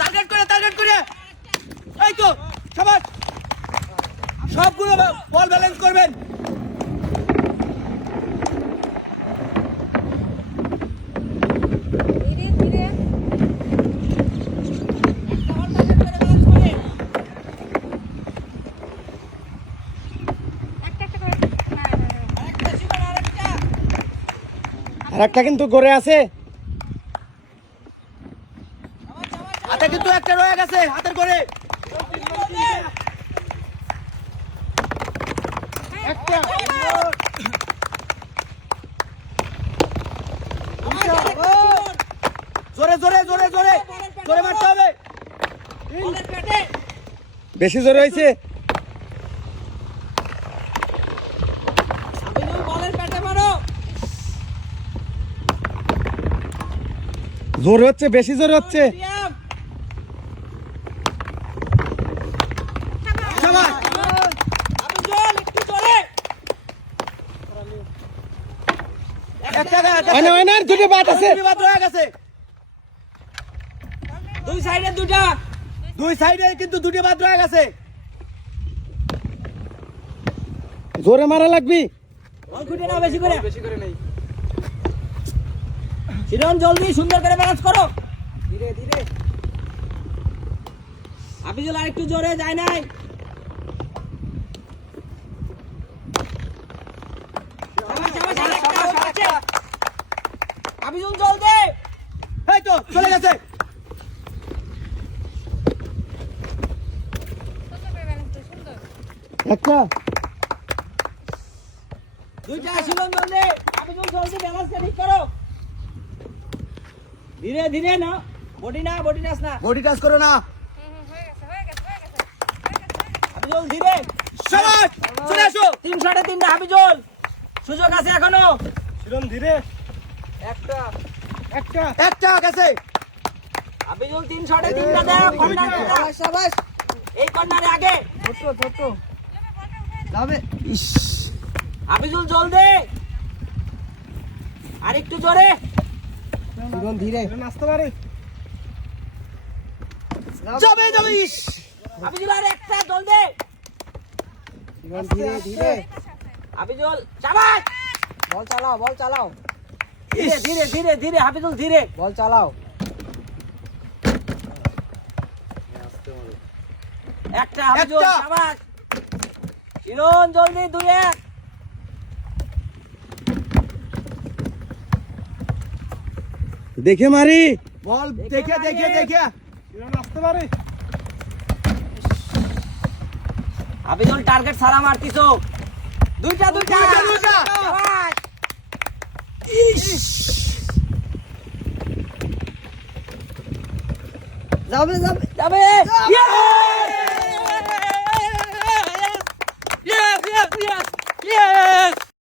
Target করে এই তো সবাই সবগুলো বল ব্যালেন্স করবেন। আরেকটা কিন্তু গড়ে আছে, হাতে কিন্তু একটা রয়ে গেছে হাতের করে। একটা জোরে জোরে জোরে জোরে জোরে মারতে হবে। বেশি জোরে হয়েছে। জোর হচ্ছে, বেশি জোর হচ্ছে। দুটো বাদ আছে, দুই সাইডে কিন্তু দুটো বাদ রয়ে গেছে। জোরে মারা লাগবি। জলদি সুন্দর করে ব্যালেন্স করো, ধীরে ধীরে। হাফিজুল আর একটু জোরে যায় নাই। হাফিজুল জলদি, এই তো চলে গেছে। একটা দুইটা ছিল জলদি। হাফিজুল জলদি ব্যালেন্সটা ঠিক করো, ধীরে ধীরে। না বডি টাচ না, বডি টাচ করো না। হাফিজুল ধীরে। সবাই চলে আসো। 3 শটে 3টা হাফিজুল, সুযোগ আছে এখনো। শিরম ধীরে। একটা একটা একটা গেছে। হাফিজুল 3 শটে 3টা দাও। শাবাশ, এই কর্নারে আগে যাবে। হাফিজুল জলদি, আর একটু জোরে। শিরম ধীরে। নাচতে পারে। যাবে যাবে। হাফিজুল আর একটা জলদি। শিরম ধীরে ধীরে। হাফিজুল শাবাশ, বল চালাও। ধীরে ধীরে ধীরে ধীরে হাফিজুল ধীরে বল চালাও। একটা হাফিজুল শাবাশ। শিরন জলদি 2-1। দেখে মারি। বল দেখে দেখে দেখে শিরম নাচতে পারে। হাফিজুল টার্গেট সারা মারতিছো। দুইটা শাবাশ। যাবে। Yes!